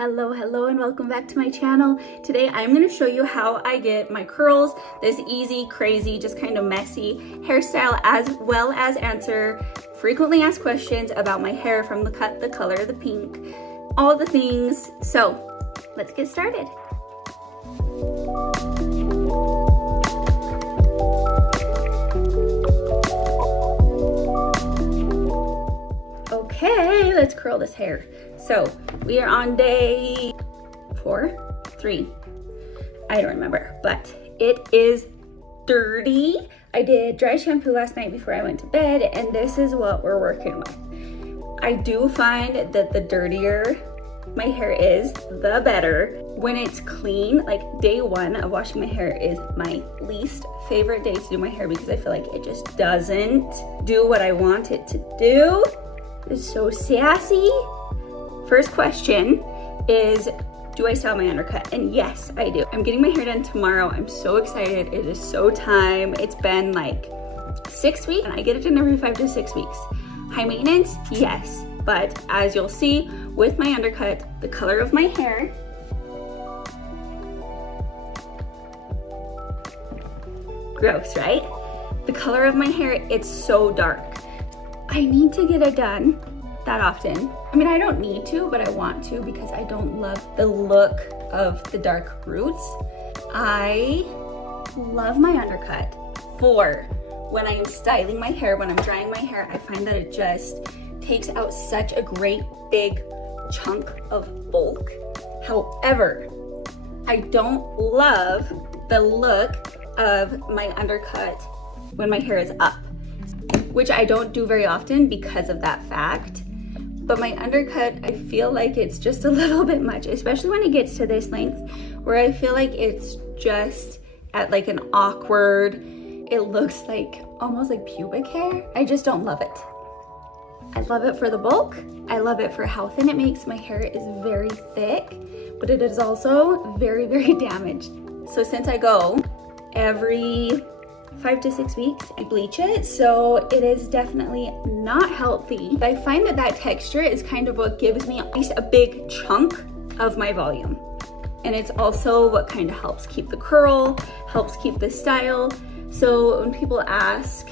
Hello and welcome back to my channel. Today I'm going to show you how I get my curls, this easy, crazy, just kind of messy hairstyle, as well as answer frequently asked questions about my hair, from the cut, the color, the pink, all the things. So let's get started. Okay, let's curl this hair. So we are on day 3. I don't remember, but it is dirty. I did dry shampoo last night before I went to bed, and this is what we're working with. I do find that the dirtier my hair is, the better. When it's clean, like day 1 of washing my hair is my least favorite day to do my hair because I feel like it just doesn't do what I want it to do. It's so sassy. First question is, do I style my undercut? And yes, I do. I'm getting my hair done tomorrow. I'm so excited. It is so time. It's been like 6 weeks, and I get it done every 5 to 6 weeks. High maintenance? Yes. But as you'll see with my undercut, the color of my hair, gross, right? The color of my hair, it's so dark. I need to get it done that often. I mean, I don't need to, but I want to because I don't love the look of the dark roots. I love my undercut for when I'm styling my hair, when I'm drying my hair. I find that it just takes out such a great big chunk of bulk. However, I don't love the look of my undercut when my hair is up, which I don't do very often because of that fact. But my undercut, I feel like it's just a little bit much, especially when it gets to this length, where I feel like it's just at like an awkward, it looks like almost like pubic hair. I just don't love it. I love it for the bulk. I love it for how thin it makes. My hair is very thick, but it is also very, very damaged. So since I go every 5 to 6 weeks, I bleach it, so it is definitely not healthy. I find that that texture is kind of what gives me at least a big chunk of my volume. And it's also what kind of helps keep the curl, helps keep the style. So when people ask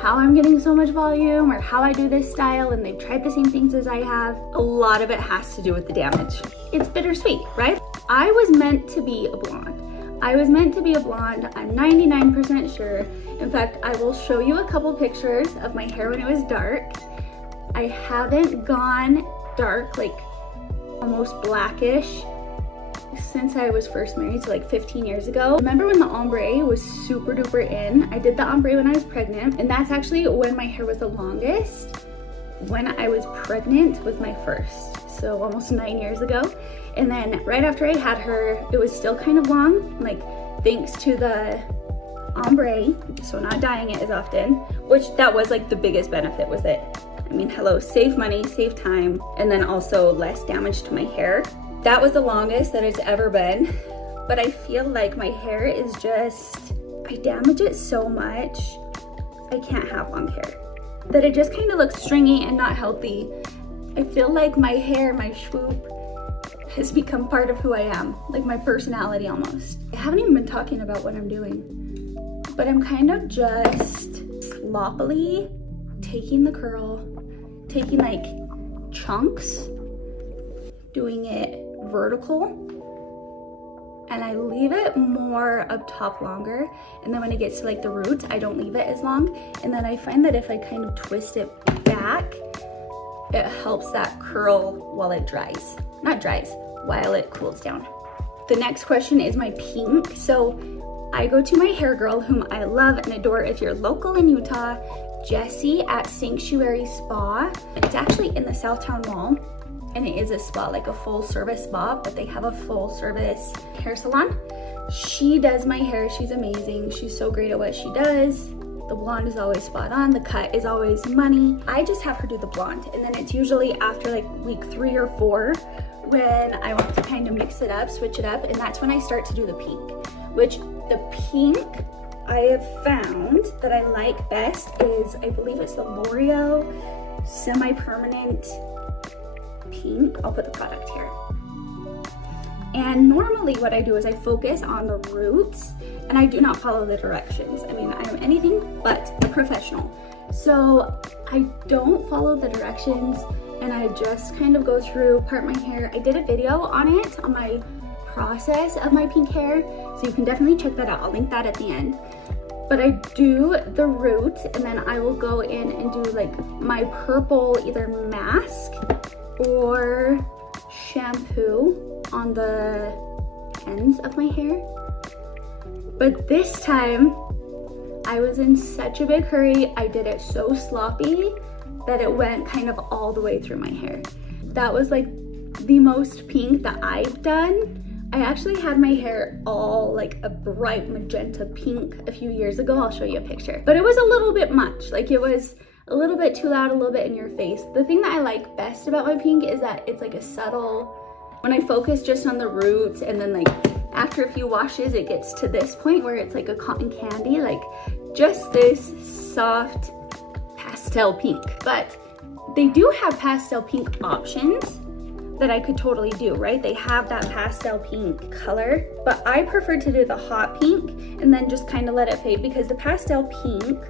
how I'm getting so much volume or how I do this style, and they've tried the same things as I have, a lot of it has to do with the damage. It's bittersweet, right? I was meant to be a blonde. I was meant to be a blonde, I'm 99% sure. In fact, I will show you a couple pictures of my hair when it was dark. I haven't gone dark, like almost blackish, since I was first married, so like 15 years ago. Remember when the ombre was super duper in? I did the ombre when I was pregnant, and that's actually when my hair was the longest, when I was pregnant with my first, so almost 9 years ago. And then right after I had her, it was still kind of long, like thanks to the ombre, so not dyeing it as often, which that was like the biggest benefit was it. I mean, hello, save money, save time, and then also less damage to my hair. That was the longest that it's ever been, but I feel like my hair is just, I damage it so much, I can't have long hair. That it just kind of looks stringy and not healthy. I feel like my hair, my swoop, has become part of who I am, like my personality almost. I haven't even been talking about what I'm doing, but I'm kind of just sloppily taking the curl, taking like chunks, doing it vertical, and I leave it more up top longer, and then when it gets to like the roots, I don't leave it as long. And then I find that if I kind of twist it back, it helps that curl while it dries. Not dries, while it cools down. The next question is my pink. So I go to my hair girl, whom I love and adore. If you're local in Utah, Jessie at Sanctuary Spa. It's actually in the Southtown Mall, and it is a spa, like a full service spa, but they have a full service hair salon. She does my hair, she's amazing. She's so great at what she does. The blonde is always spot on, the cut is always money. I just have her do the blonde, and then it's usually after like week 3 or 4 when I want to kind of mix it up, switch it up, and that's when I start to do the pink, which the pink I have found that I like best is, I believe it's the L'Oreal semi-permanent pink. I'll put the product here. And normally what I do is I focus on the roots and I do not follow the directions. I mean, I am anything but a professional. So I don't follow the directions and I just kind of go through, part my hair. I did a video on it, on my process of my pink hair, so you can definitely check that out. I'll link that at the end. But I do the roots and then I will go in and do like my purple either mask or shampoo on the ends of my hair. But this time I was in such a big hurry. I did it so sloppy that it went kind of all the way through my hair. That was like the most pink that I've done. I actually had my hair all like a bright magenta pink a few years ago. I'll show you a picture. But it was a little bit much. Like it was a little bit too loud, a little bit in your face. The thing that I like best about my pink is that it's like a subtle, when I focus just on the roots and then like after a few washes, it gets to this point where it's like a cotton candy, like just this soft pastel pink. But they do have pastel pink options that I could totally do, right? They have that pastel pink color, but I prefer to do the hot pink and then just kind of let it fade because the pastel pink,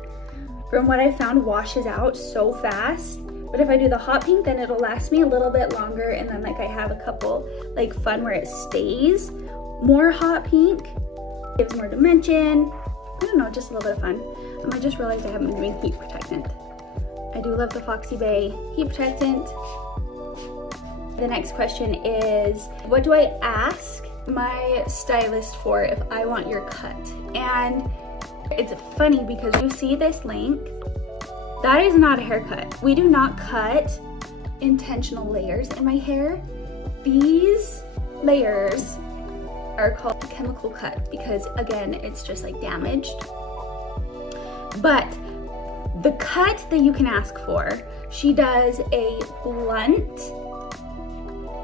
from what I found, washes out so fast. But if I do the hot pink, then it'll last me a little bit longer and then like I have a couple like fun where it stays. More hot pink gives more dimension. I don't know, just a little bit of fun. I just realized I haven't been doing heat protectant. I do love the Foxy Bay heat protectant. The next question is, what do I ask my stylist for if I want your cut? And it's funny because you see this length, that is not a haircut. We do not cut intentional layers in my hair. These layers are called chemical cut because again, it's just like damaged. But the cut that you can ask for, she does a blunt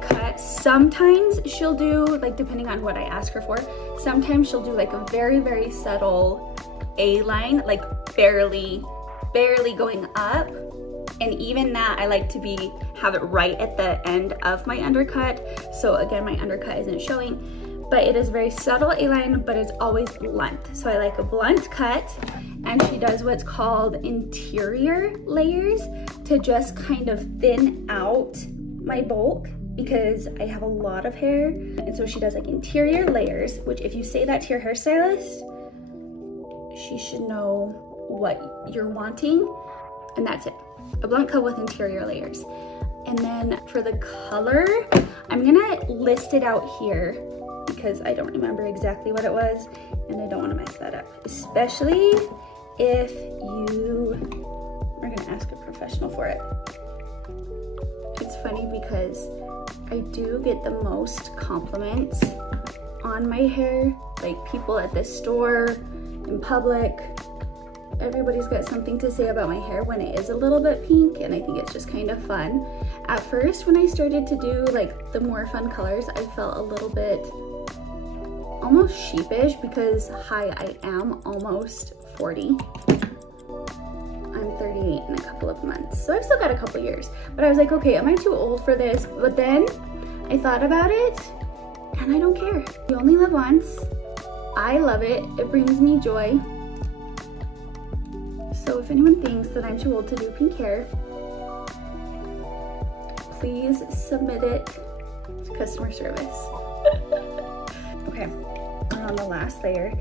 cut. Sometimes she'll do, like depending on what I ask her for, sometimes she'll do like a very, very subtle A-line, like barely going up. And even that, I like to have it right at the end of my undercut. So again, my undercut isn't showing, but it is very subtle A-line, but it's always blunt. So I like a blunt cut. And she does what's called interior layers to just kind of thin out my bulk because I have a lot of hair. And so she does like interior layers, which if you say that to your hairstylist, she should know what you're wanting. And that's it, a blunt cut with interior layers. And then for the color, I'm gonna list it out here because I don't remember exactly what it was and I don't wanna mess that up, especially if you are gonna ask a professional for it. It's funny because I do get the most compliments on my hair, like people at the store, in public, everybody's got something to say about my hair when it is a little bit pink, and I think it's just kind of fun. At first, when I started to do like the more fun colors, I felt a little bit almost sheepish because hi, I am almost 40. I'm 38 in a couple of months, so I've still got a couple years. But I was like, okay, am I too old for this? But then I thought about it and I don't care. You only live once. I love it. It brings me joy. So if anyone thinks that I'm too old to do pink hair, please submit it to customer service. Okay, we're on the last layer.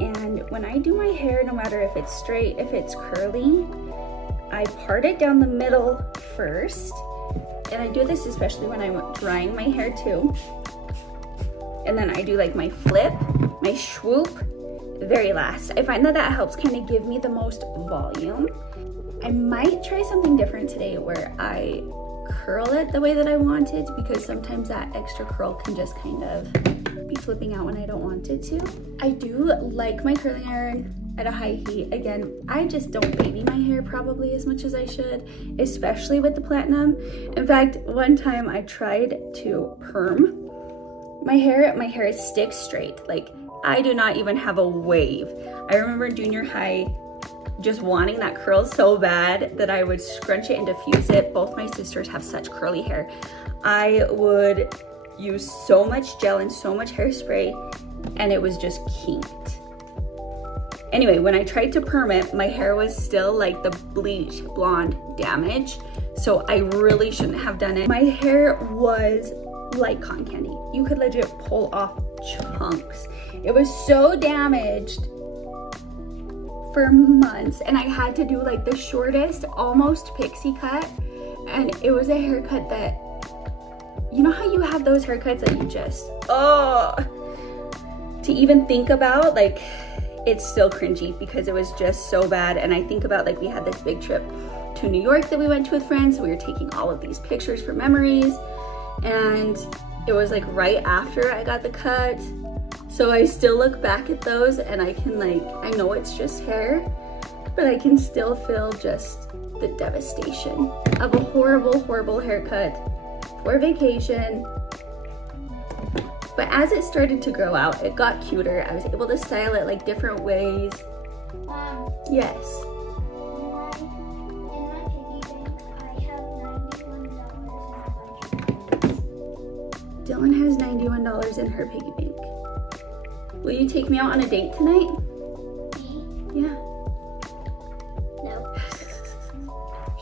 And when I do my hair, no matter if it's straight, if it's curly, I part it down the middle first. And I do this especially when I'm drying my hair too. And then I do like my flip, my swoop, very last. I find that that helps kind of give me the most volume. I might try something different today where I curl it the way that I want it, because sometimes that extra curl can just kind of be flipping out when I don't want it to. I do like my curling iron at a high heat. Again, I just don't baby my hair probably as much as I should, especially with the platinum. In fact, one time I tried to perm my hair is stick straight. Like, I do not even have a wave. I remember in junior high just wanting that curl so bad that I would scrunch it and diffuse it. Both my sisters have such curly hair. I would used so much gel and so much hairspray, and it was just kinked. Anyway, when I tried to perm it, my hair was still like the bleach blonde damage, so I really shouldn't have done it. My hair was like cotton candy. You could legit pull off chunks. It was so damaged for months, and I had to do like the shortest, almost pixie cut, and it was a haircut that, you know how you have those haircuts that you just, oh, to even think about, like, it's still cringy because it was just so bad. And I think about, like, we had this big trip to New York that we went to with friends, so we were taking all of these pictures for memories, and it was like right after I got the cut. So I still look back at those and I can, like, I know it's just hair, but I can still feel just the devastation of a horrible, horrible haircut for vacation. But as it started to grow out, it got cuter. I was able to style it like different ways. Yes. Dylan has $91 in her piggy bank. Will you take me out on a date tonight? Me? Yeah. No.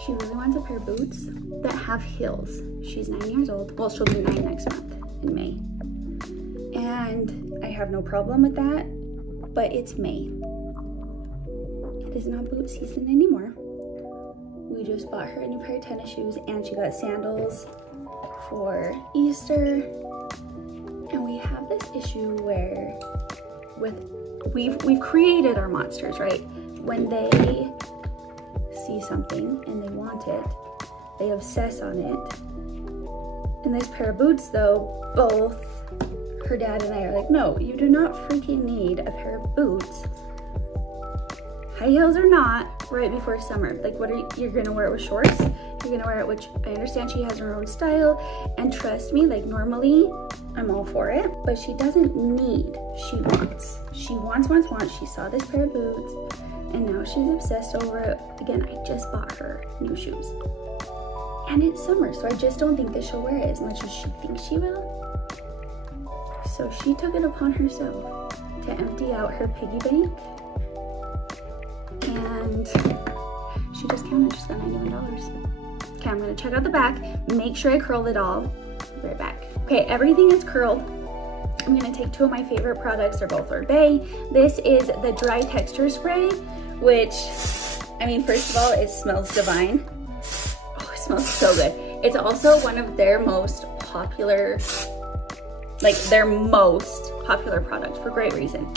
She really wants a pair of boots that have heels. She's 9 years old. Well, she'll be 9 next month in May. And I have no problem with that, but it's May. It is not boot season anymore. We just bought her a new pair of tennis shoes, and she got sandals for Easter. And we have this issue where we've created our monsters, right? When they see something and they want it, they obsess on it. And this pair of boots, though, both her dad and I are like, no, you do not freaking need a pair of boots, high heels or not, right before summer. Like, what are you're gonna wear it with shorts? You're gonna wear it, which I understand she has her own style, and trust me, like, normally I'm all for it, but she doesn't need, she wants. She wants. She saw this pair of boots, and now she's obsessed over it. Again, I just bought her new shoes. And it's summer, so I just don't think that she'll wear it as much as she thinks she will. So she took it upon herself to empty out her piggy bank, and she just counted, she's got $91. Okay, I'm gonna check out the back, make sure I curled it all. I'll be right back. Okay, everything is curled. I'm gonna take two of my favorite products. They're both ABVE. This is the dry texture spray, which, I mean, first of all, it smells divine. Oh, it smells so good. It's also one of their most popular, like their most popular product for great reason.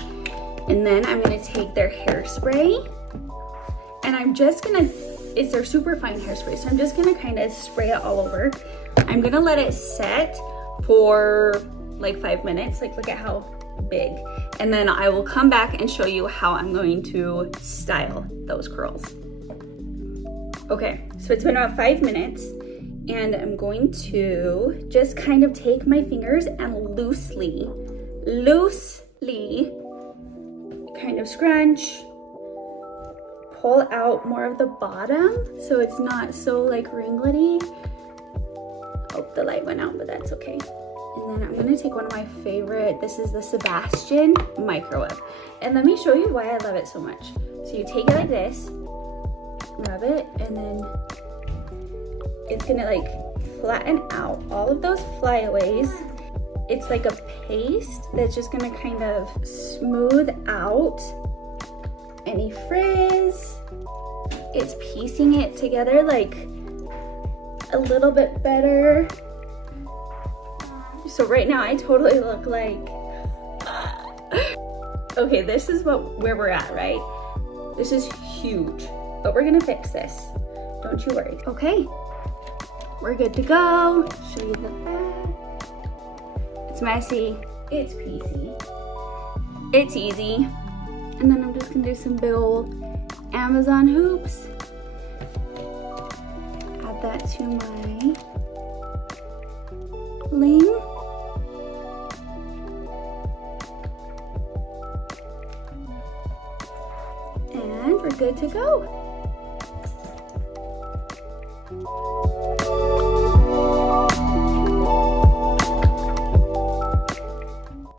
And then I'm gonna take their hairspray, and I'm just gonna, it's their super fine hairspray, so I'm just gonna kind of spray it all over. I'm gonna let it set for like 5 minutes, like look at how big. And then I will come back and show you how I'm going to style those curls. Okay, so it's been about 5 minutes, and I'm going to just kind of take my fingers and loosely kind of scrunch, pull out more of the bottom so it's not so like ringlety. Oh, the light went out, but that's okay. And then I'm gonna take one of my favorite, this is the Sebastian Micro Whip. And let me show you why I love it so much. So you take it like this, rub it, and then it's gonna like flatten out all of those flyaways. It's like a paste that's just gonna kind of smooth out any frizz. It's piecing it together like a little bit better. So right now I totally look like, okay, this is where we're at, right? This is huge, but we're gonna fix this. Don't you worry. Okay, we're good to go. Show you the back. It's messy, it's piecey, it's easy. And then I'm just gonna do some big old Amazon hoops. Add that to my bling. And we're good to go.